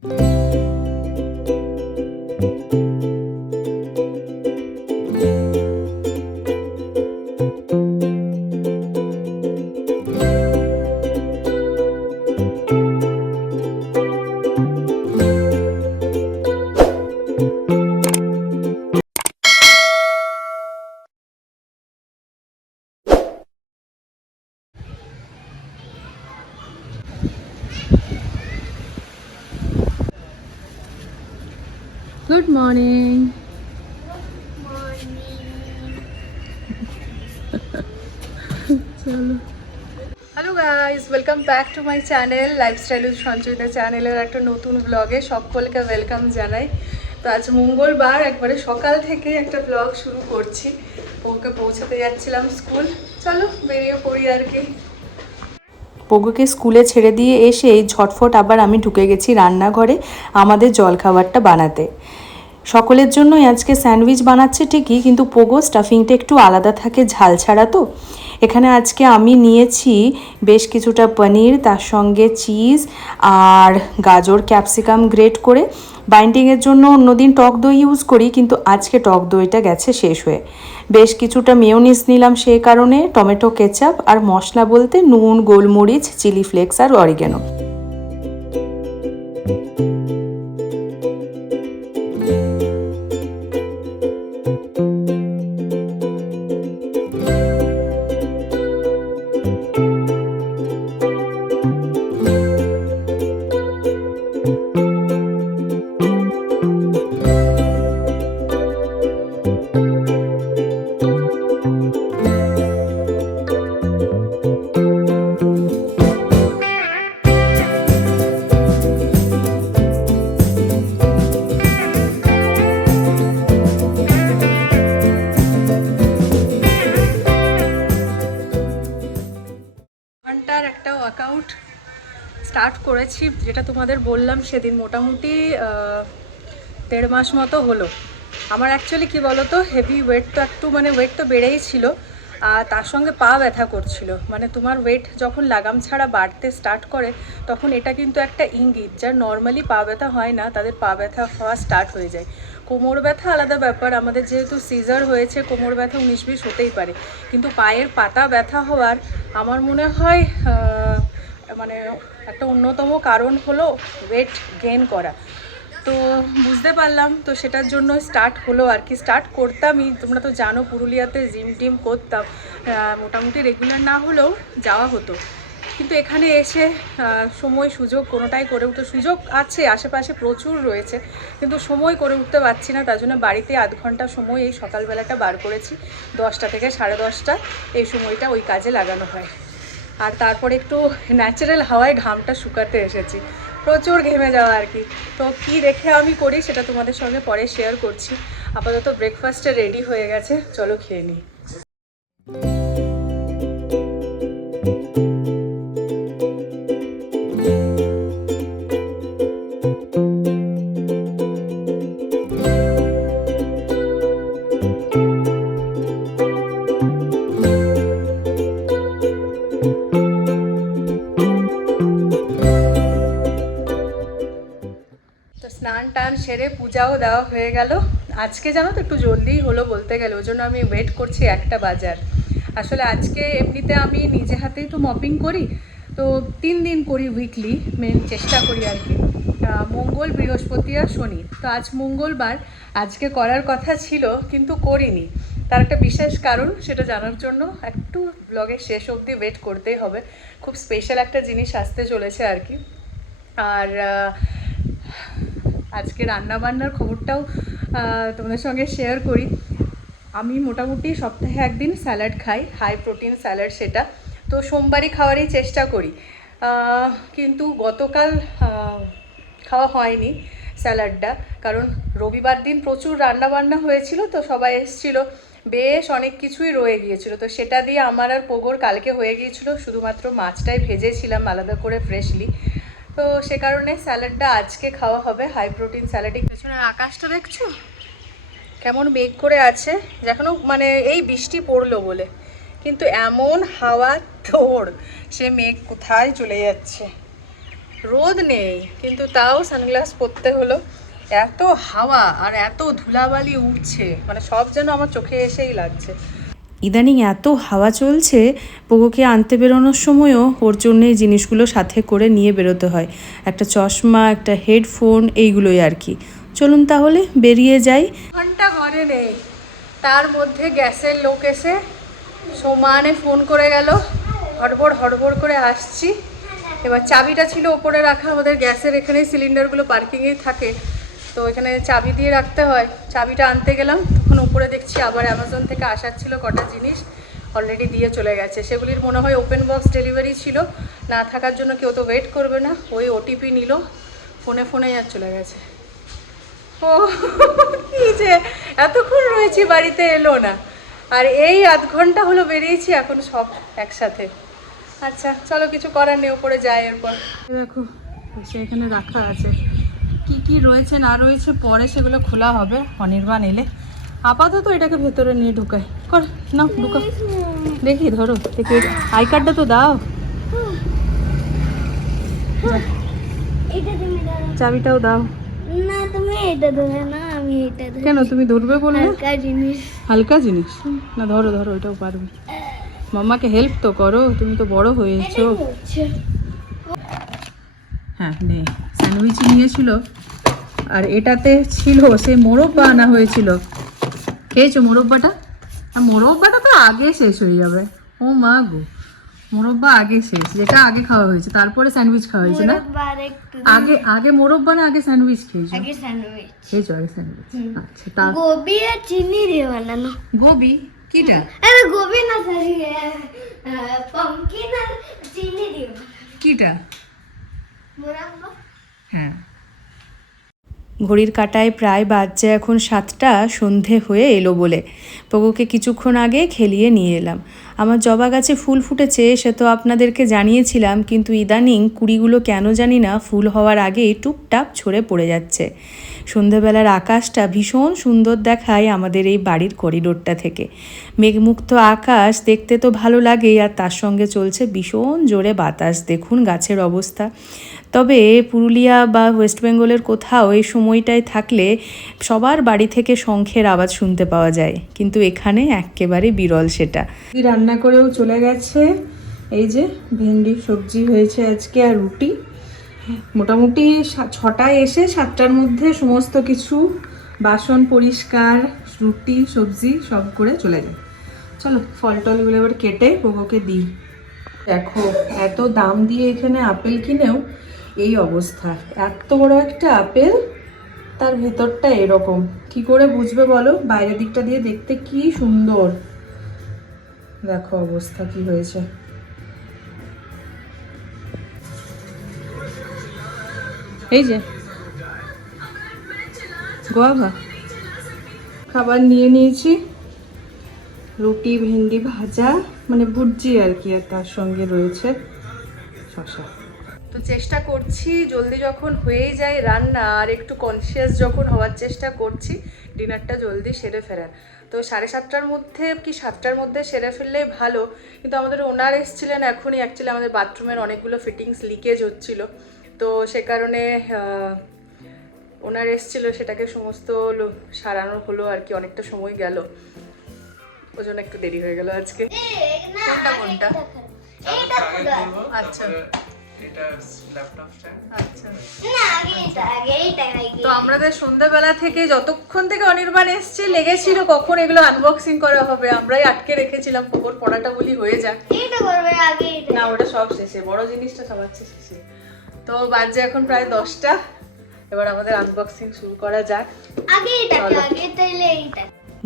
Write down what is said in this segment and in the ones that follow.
Good morning. চলো, hello guys, welcome back to my channel lifestyle with Sanchayita চ্যানেলের একটা নতুন ব্লগে সকলকে ওয়েলকাম জানাই। তো আজ মঙ্গলবার, একবারে সকাল থেকে একটা ব্লগ শুরু করছি। ওকে পৌঁছাতে যাচ্ছিলাম স্কুল, চলো বেরিয়ে পড়ি আর কি। পোগোকে স্কুলে ছেড়ে দিয়ে এসে ঝটফট আবার আমি ঢুকে গেছি রান্নাঘরে আমাদের জলখাবারটা বানাতে। সকলের জন্যই আজকে স্যান্ডউইচ বানাচ্ছে ঠিকই, কিন্তু পোগো স্টাফিংটা একটু আলাদা থাকে ঝাল ছাড়া। তো এখানে আজকে আমি নিয়েছি বেশ কিছুটা পনির, তার সঙ্গে চিজ আর গাজর ক্যাপসিকাম গ্রেট করে। বাইন্ডিংয়ের জন্য অন্যদিন টক দই ইউজ করি, কিন্তু আজকে টক দইটা গেছে শেষ হয়ে। বেশ কিছুটা মেয়োনিজ নিলাম সেই কারণে, টমেটো কেচাপ আর মশলা বলতে নুন, গোলমরিচ, চিলি ফ্লেক্স আর অরিগ্যানো। একটা ওয়ার্কআউট স্টার্ট করেছি, যেটা তোমাদের বললাম সেদিন। মোটামুটি 1.5 মাস মতো হলো। আমার অ্যাকচুয়ালি কি বলো তো, হেভি ওয়েট তো একটু ওয়েট তো বেড়েই ছিল, আর তার সঙ্গে পা ব্যথা করছিল। তোমার ওয়েট যখন লাগাম ছাড়া বাড়তে স্টার্ট করে, তখন এটা কিন্তু একটা ইঙ্গিত, যার নর্মালি পা ব্যথা হয় না তাদের পা ব্যথা হওয়া স্টার্ট হয়ে যায়। কোমর ব্যথা আলাদা ব্যাপার, আমাদের যেহেতু সিজার হয়েছে কোমর ব্যথা 19-20 হতেই পারে, কিন্তু পায়ের পাতা ব্যথা হওয়ার আমার মনে হয় একটা অন্যতম কারণ হলো ওয়েট গেইন করা। তো বুঝতে পারলাম, তো সেটার জন্য স্টার্ট হলো আর কি। স্টার্ট করতামই, তোমরা তো জানো পুরুলিয়াতে জিম টিম করতাম, মোটামুটি রেগুলার না হলেও যাওয়া হতো। কিন্তু এখানে এসে সময় সুযোগ কোনোটাই করে উঠতে, সুযোগ আছে আশেপাশে প্রচুর রয়েছে, কিন্তু সময় করে উঠতে পারছি না। তার জন্য বাড়িতে আধ ঘন্টা সময় এই সকালবেলাটা বার করেছি, 10টা থেকে 10:30 এই সময়টা ওই কাজে লাগানো হয়। আর তারপরে একটু ন্যাচারাল হাওয়ায় ঘামটা শুকাতে এসেছি, প্রচুর ঘেমে যাওয়া আর কি। তো কী দেখে আমি করি সেটা তোমাদের সঙ্গে পরে শেয়ার করছি। আপাতত ব্রেকফাস্টে রেডি হয়ে গেছে, চলো খেয়ে নিই। স্নান টান সেরে পূজাও দেওয়া হয়ে গেল। আজকে জানো তো একটু জলদিই হলো বলতে গেলে, ওই জন্য আমি ওয়েট করছি 1টা বাজার। আসলে আজকে এমনিতে আমি নিজে হাতেই তো মপিং করি, তো 3 দিন করি উইকলি, মেন চেষ্টা করি আর কি, মঙ্গল, বৃহস্পতি আর শনি। তো আজ মঙ্গলবার, আজকে করার কথা ছিল কিন্তু করিনি। তার একটা বিশেষ কারণ, সেটা জানার জন্য একটু ব্লগের শেষ অবধি ওয়েট করতেই হবে। খুব স্পেশাল একটা জিনিস আসতে চলেছে আর কি। আর আজকে রান্নাবান্নার খবরটাও তোমাদের সঙ্গে শেয়ার করি। আমি মোটামুটি সপ্তাহে একদিন স্যালাড খাই, হাই প্রোটিন স্যালাড সেটা। তো সোমবারই খাওয়ারই চেষ্টা করি, কিন্তু গতকাল খাওয়া হয়নি স্যালাডটা, কারণ রবিবার দিন প্রচুর রান্নাবান্না হয়েছিল, তো সবাই এসেছিল, বেশ অনেক কিছুই রয়ে গিয়েছিল। তো সেটা দিয়ে আমার আর পোগোর কালকে হয়ে গিয়েছিল, শুধুমাত্র মাছটাই ভেজেছিলাম আলাদা করে ফ্রেশলি। তো সে কারণে স্যালাডটা আজকে খাওয়া হবে, হাই প্রোটিন স্যালাডে। পেছনের আকাশটা দেখছো কেমন মেঘ করে আছে, এখনো এই বৃষ্টি পড়লো বলে, কিন্তু এমন হাওয়া তোড়, সে মেঘ কোথায় চলে যাচ্ছে। রোদ নেই, কিন্তু তাও সানগ্লাস পরতে হলো। এত হাওয়া আর এত ধুলাবালি উঠছে, মানে সব যেন আমার চোখে এসেই লাগছে। ইদানিং এত হাওয়া চলছে, পোগোকে আনতে বেরোনোর সময়ও ওর জন্য এই জিনিসগুলো সাথে করে নিয়ে বেরোতে হয়। একটা চশমা, একটা হেডফোন, এইগুলোই আর কি। চলুন তাহলে বেরিয়ে যাই। ঘন্টা ঘরে নেই, তার মধ্যে গ্যাসের লোক এসে সমানে ফোন করে গেল। হড়বড় হড়বড় করে আসছি। এবার চাবিটা ছিল ওপরে রাখা, আমাদের গ্যাসের এখানেই সিলিন্ডারগুলো পার্কিংয়েই থাকে, তো এখানে চাবি দিয়ে রাখতে হয়। চাবিটা আনতে গেলাম, তখন উপরে দেখছি আবার অ্যামাজন থেকে আসার ছিল কটা জিনিস, অলরেডি দিয়ে চলে গেছে। সেগুলির মনে হয় ওপেন বক্স ডেলিভারি ছিল, না থাকার জন্য কেউ তো ওয়েট করবে না, ওই ওটিপি নিল, ফোনে ফোনেই আর চলে গেছে। ও কি যে এতক্ষণ রয়েছি বাড়িতে এলো না, আর এই আধ ঘন্টা হলো বেরিয়েছি, এখন সব একসাথে। আচ্ছা চলো, কিছু করার নেই, ওপরে যাই। এরপর দেখো সে এখানে রাখা আছে, কি কি রয়েছে না রয়েছে পরে সেগুলো খোলা হবে অনির্বাণ এলে। আপাতত এটাকে ভেতরে নিয়ে ঢুকাই। কর না, ঢুকা দেখি, ধরো দেখি, আই কার্ডটা তো দাও, চাবিটাও দাও। না তুমি এটা ধরে না, আমি এটা ধরে। কেন তুমি ধরবে বলবে? হালকা জিনিস। হালকা জিনিস না, ধরো ধরো, এটাও পারবে। মাম্মাকে হেল্প তো করো, তুমি তো বড় হয়েছো। হ্যাঁ নে, স্যান্ডউইচ নিয়েছিল, আর এটাতে ছিল সেই মোরব্বা আনা হয়েছিল। খেয়েছো মোরব্বাটা? আর মোরব্বাটা তো আগে শেষ হয়ে যাবে। ও মা গো, মোরব্বা আগে শেষ, যেটা আগে খাওয়া হয়েছে, তারপরে স্যান্ডউইচ খাওয়া হয়েছে না? আগে আগে মোরব্বা না আগে স্যান্ডউইচ খেয়েছো? আগে স্যান্ডউইচ খেয়েছো আগে স্যান্ডউইচ। আচ্ছা, তা গোবি আর চিনি দিয়ে বানানো। গোবি কিটা? আরে গোবি না, সরি, পামকিন আর চিনি দিয়ে বানানো। কিটা? মোরাম্বা। হ্যাঁ। ঘড়ির কাঁটায় প্রায় বাজছে এখন 7টা, সন্ধে হয়ে এলো বলে পোগোকে কিছুক্ষণ আগে খেলিয়ে নিয়ে এলাম। আমার জবা গাছে ফুল ফুটেছে, সে তো আপনাদেরকে জানিয়েছিলাম, কিন্তু ইদানিং কুড়িগুলো কেন জানি না ফুল হওয়ার আগেই টুপটাপ ঝরে পড়ে যাচ্ছে। সন্ধেবেলার আকাশটা ভীষণ সুন্দর দেখায় আমাদের এই বাড়ির করিডোরটা থেকে। মেঘমুক্ত আকাশ দেখতে তো ভালো লাগেই, আর তার সঙ্গে চলছে ভীষণ জোরে বাতাস। দেখুন গাছের অবস্থা। তবে পুরুলিয়া বা ওয়েস্ট বেঙ্গলের কোথাও এই সময়টায় থাকলে সবার বাড়ি থেকে শঙ্খের আওয়াজ শুনতে পাওয়া যায়, কিন্তু এখানে একেবারে বিরল সেটা। রান্না করেও চলে গেছে, এই যে ভেন্ডি সবজি হয়েছে আজকে, আর রুটি। মোটামুটি 6টায় এসে 7টার মধ্যে সমস্ত কিছু বাসন পরিষ্কার, রুটি সবজি সব করে চলে যায়। চলো ফল টলগুলো এবার কেটে পোগোকে দিই। দেখো এত দাম দিয়ে এখানে আপেল কিনেও এই অবস্থা। এত বড় একটা আপেল, তার ভেতরটা এরকম, কি করে বুঝবে বলো? বাইরের দিকটা দিয়ে দেখতে কি সুন্দর, দেখো অবস্থা কি হয়েছে। এই যে গোয়াভা খাবার নিয়ে নিয়েছি, রুটি ভেন্ডি ভাজা, মানে ভুর্জি আর কি, আর তার সঙ্গে রয়েছে শসা। তো চেষ্টা করছি জলদি যখন হয়েই যায় রান্না, আর একটু কনসিয়াস যখন হওয়ার চেষ্টা করছি ডিনারটা জলদি সেরে ফেরার। তো 7:30টার মধ্যে কি 7টার মধ্যে সেরে ফেললেই ভালো, কিন্তু আমাদের ওনার এসেছিলেন এখনই। অ্যাকচুয়ালি আমাদের বাথরুমের অনেকগুলো ফিটিংস লিকেজ হচ্ছিল, তো সে কারণে ওনার এসেছিলো, সেটাকে সমস্ত সারানো হলো আর কি, অনেকটা সময় গেল, ওই জন্য একটু দেরি হয়ে গেল আজকে। কোনটা কোনটা? আচ্ছা আচ্ছা, তো আমাদের সন্ধ্যাবেলা থেকে যতক্ষণ থেকে অনির্বাণ এসছে লেগেছিল কখন এগুলো আনবক্সিং করা হবে, আমরাই আটকে রেখেছিলাম। খবর পড়াটা বলি হয়ে যাক, না ওটা সব শেষে, বড় জিনিসটা সবার শেষে। তো বাজে এখন প্রায় 10টা, এবার আমাদের আনবক্সিং শুরু করা যাক।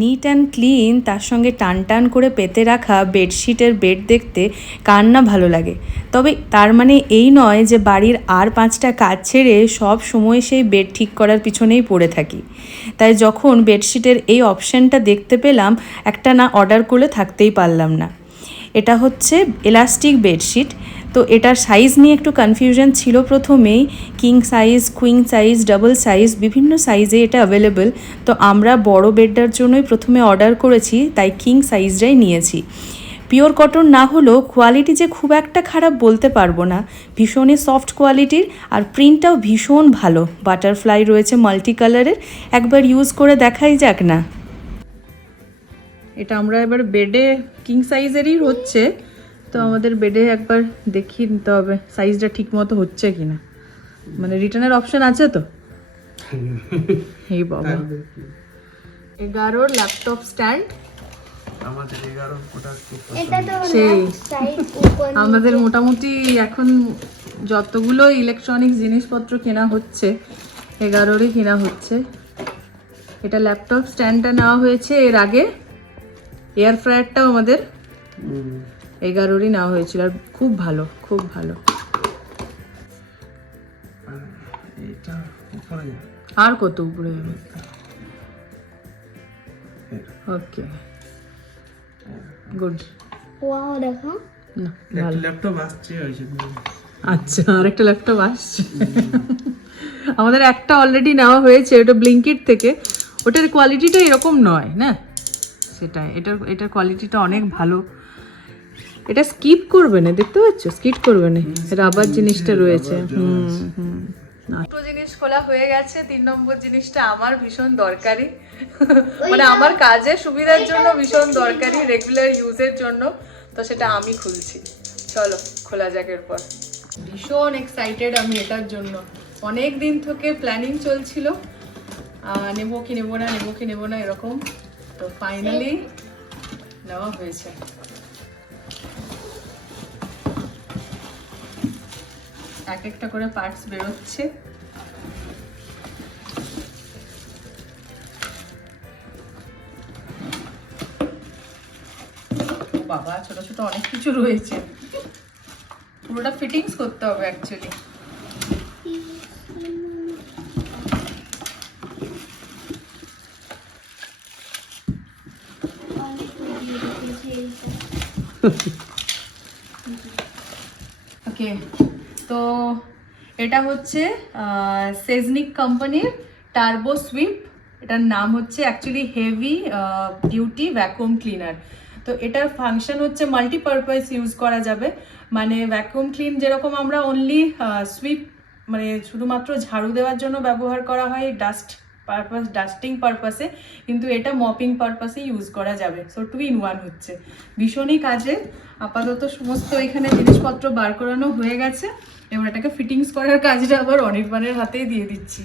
নিট অ্যান্ড ক্লিন, তার সঙ্গে টান টান করে পেতে রাখা বেডশিটের বেড দেখতে কার না ভালো লাগে। তবে তার মানে এই নয় যে বাড়ির আর 5টা কাজ ছেড়ে সব সময় সেই বেড ঠিক করার পিছনেই পড়ে থাকি। তাই যখন বেডশিটের এই অপশানটা দেখতে পেলাম, একটা না অর্ডার করলে থাকতেই পারলাম না। এটা হচ্ছে এলাস্টিক বেডশিট। তো এটার সাইজ নিয়ে একটু কনফিউশন ছিল প্রথমেই, king size, queen size, double size, বিভিন্ন সাইজে এটা অ্যাভেলেবেল। তো আমরা বড় বেডটার জন্যই প্রথমে অর্ডার করেছি, তাই কিং সাইজটাই নিয়েছি। পিওর কটন না হলেও কোয়ালিটি যে খুব একটা খারাপ বলতে পারবো না, ভীষণই সফট কোয়ালিটির, আর প্রিন্টটাও ভীষণ ভালো। বাটারফ্লাই রয়েছে মাল্টি কালারের, একবার ইউজ করে দেখাই যাক না। এটা আমরা এবার বেডে কিং সাইজেরই হচ্ছে, তো আমাদের বেডে একবার দেখিয়ে নিতে হবে সাইজটা ঠিক মতো হচ্ছে কিনা। মানে রিটার্নের অপশন আছে তো? এই বাবা, 11 ল্যাপটপ স্ট্যান্ড। আমাদের 11 প্রোডাক্ট এটা তো সেই সাইড উপর আমাদের মোটামুটি এখন যতগুলো ইলেকট্রনিক্স জিনিসপত্র কেনা হচ্ছে 11রই কেনা হচ্ছে। এটা ল্যাপটপ স্ট্যান্ডটা নেওয়া হয়েছে এর আগে, এয়ার ফ্রায়ারটাও আমাদের 11রই নেওয়া হয়েছিল, আর খুব ভালো, খুব ভালো। এটা উপরে আর কত উপরে যাবে? ওকে, গুড। ওয়াও দেখো না একটা ভালো। ল্যাপটপ আসছে হয়েছে। আচ্ছা, আরেকটা ল্যাপটপ আসছে। আমাদের একটা অলরেডি নেওয়া হয়েছে, ওটা ব্লিঙ্কিট থেকে। ওটার কোয়ালিটিটা এরকম নয় না, সেটাই। এটার কোয়ালিটিটা অনেক ভালো। এটা স্কিপ করবে না, দেখতে পাচ্ছ, স্কিপ করবে না, রাবার জিনিসটা রয়েছে। দুটো জিনিস খোলা হয়ে গেছে। 3 নম্বর জিনিসটা আমার ভীষণ দরকারি, মানে আমার কাজের সুবিধার জন্য ভীষণ দরকারি, রেগুলার ইউজের জন্য। তো সেটা আমি খুলছি, চলো খোলা যাক এরপর। ভীষণ এক্সাইটেড আমি এটার জন্য, অনেক দিন থেকে প্ল্যানিং চলছিল নেবো কি নেবো না, নেবো কি নেবো না এরকম। তো ফাইনালি নেওয়া হয়েছে। এক একটা করে পার্টস বেরোচ্ছে। বাবা, ছোট ছোট অনেক কিছু রয়েছে, পুরোটা ফিটিংস করতে হবে অ্যাকচুয়ালি। ওকে, তো এটা হচ্ছে সেজনিক কোম্পানির টার্বো সুইপ। এটার নাম হচ্ছে actually heavy duty vacuum cleaner. তো এটার ফাংশন হচ্ছে মাল্টিপারপাস ইউজ করা যাবে। মানে ভ্যাকুয়াম ক্লিন যেরকম আমরা অনলি সুইপ, মানে শুধুমাত্র ঝাড়ু দেওয়ার জন্য ব্যবহার করা হয় ডাস্ট পারপাস, ডাস্টিং পারপাসে, কিন্তু এটা মপিং পারপাসে ইউজ করা যাবে। সো 2 in 1 হচ্ছে, ভীষণই কাজে। আপাতত সমস্ত এখানে জিনিসপত্র বার করানো হয়ে গেছে, এবার এটাকে ফিটিংস করার কাজটা আবার অনির্বাণের হাতেই দিয়ে দিচ্ছি।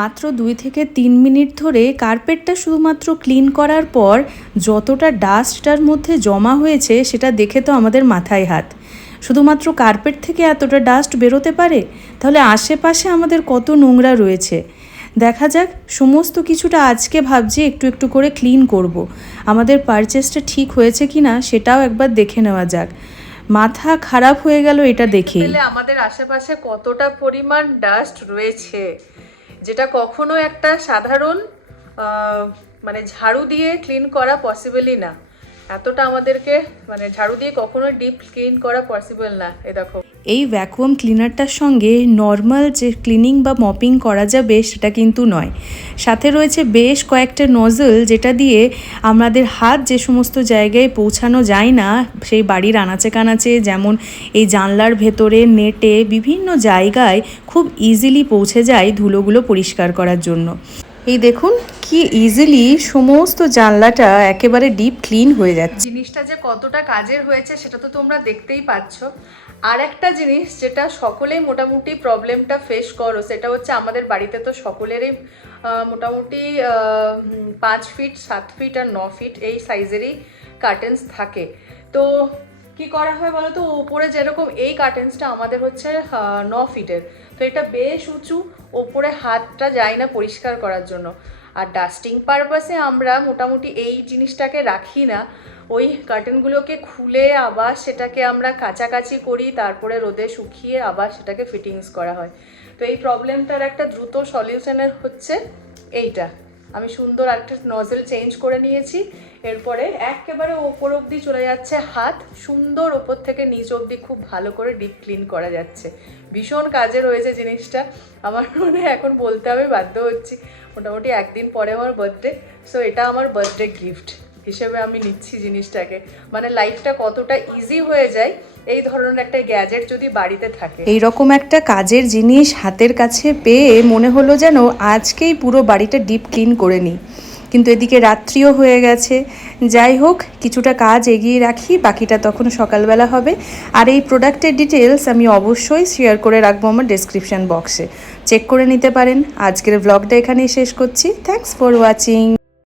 মাত্র 2 থেকে 3 মিনিট ধরে কার্পেটটা শুধুমাত্র ক্লিন করার পর যতটা ডাস্টটার মধ্যে জমা হয়েছে সেটা দেখে তো আমাদের মাথায় হাত। শুধুমাত্র কার্পেট থেকে এতটা ডাস্ট বেরোতে পারে, তাহলে আশেপাশে আমাদের কত নোংরা রয়েছে। দেখা যাক, সমস্ত কিছুটা আজকে ভাবছি একটু একটু করে ক্লিন করব। আমাদের পারচেসটা ঠিক হয়েছে কি না সেটাও একবার দেখে নেওয়া যাক। মাথা খারাপ হয়ে গেল এটা দেখে। আমাদের আশেপাশে কতটা পরিমাণ ডাস্ট রয়েছে, যেটা কখনো একটা সাধারণ মানে ঝাড়ু দিয়ে ক্লিন করা পসিবলই না। এতটা আমাদেরকে মানে ঝাড়ু দিয়ে কখনো ডিপ ক্লিন করা পসিবল না। এই দেখো, এই ভ্যাকুয়াম ক্লিনারটার সঙ্গে নর্মাল যে ক্লিনিং বা মপিং করা যাবে সেটা কিন্তু নয়, সাথে রয়েছে বেশ কয়েকটা নজল, যেটা দিয়ে আমাদের হাত যে সমস্ত জায়গায় পৌঁছানো যায় না সেই বাড়ির আনাচে কানাচে, যেমন এই জানলার ভেতরে, নেটে, বিভিন্ন জায়গায় খুব ইজিলি পৌঁছে যায় ধুলোগুলো পরিষ্কার করার জন্য। এই দেখুন কি ইজিলি সমস্ত জানলাটা একেবারে ডিপ ক্লিন হয়ে যাচ্ছে। জিনিসটা যে কতটা কাজের হয়েছে সেটা তো তোমরা দেখতেই পাচ্ছ। আর একটা জিনিস যেটা সকলেই মোটামুটি প্রবলেমটা ফেস করো, সেটা হচ্ছে আমাদের বাড়িতে তো সকলেরই মোটামুটি 5 ফিট, 7 ফিট আর 9 ফিট এই সাইজেরই কার্টেন্স থাকে। তো কি করা হয় বলো তো, ওপরে যেরকম এই কার্টেন্সটা আমাদের হচ্ছে 9 ফিটের, তো এটা বেশ উঁচু, ওপরে হাতটা যায় না পরিষ্কার করার জন্য। আর ডাস্টিং পারপাসে আমরা মোটামুটি এই জিনিসটাকে রাখি না, ওই কার্টেনগুলোকে খুলে আবার সেটাকে আমরা কাচাকাচি করি, তারপরে রোদে শুকিয়ে আবার সেটাকে ফিটিংস করা হয়। তো এই প্রবলেমটার একটা দ্রুত সলিউশনের হচ্ছে এইটা। আমি সুন্দর একটা নজেল চেঞ্জ করে নিয়েছি। এরপরে একেবারে ওপর অবধি চলে যাচ্ছে হাত, সুন্দর ওপর থেকে নিচ অবধি খুব ভালো করে ডিপ ক্লিন করা যাচ্ছে। ভীষণ কাজে রয়েছে জিনিসটা। আমার মনে এখন বলতে হবে বাধ্য হচ্ছি, মোটামুটি একদিন পরে আমার বার্থডে, সো এটা আমার বার্থডে গিফট হিসেবে আমি নিচ্ছি জিনিসটাকে। মানে লাইফটা কতটা ইজি হয়ে যায় এই ধরনের একটা গ্যাজেট যদি বাড়িতে থাকে। এই রকম একটা কাজের জিনিস হাতের কাছে পেয়ে মনে হলো যেন আজকেই পুরো বাড়িটা ডিপ ক্লিন করে নিই, কিন্তু এদিকে রাত্রিও হয়ে গেছে। যাই হোক, কিছুটা কাজ এগিয়ে রাখি, বাকিটা তখন সকালবেলা হবে। আর এই প্রোডাক্টের ডিটেলস আমি অবশ্যই শেয়ার করে রাখবো আমার ডেসক্রিপশন বক্সে, চেক করে নিতে পারেন। আজকের ব্লগটা এখানেই শেষ করছি। Thanks for watching.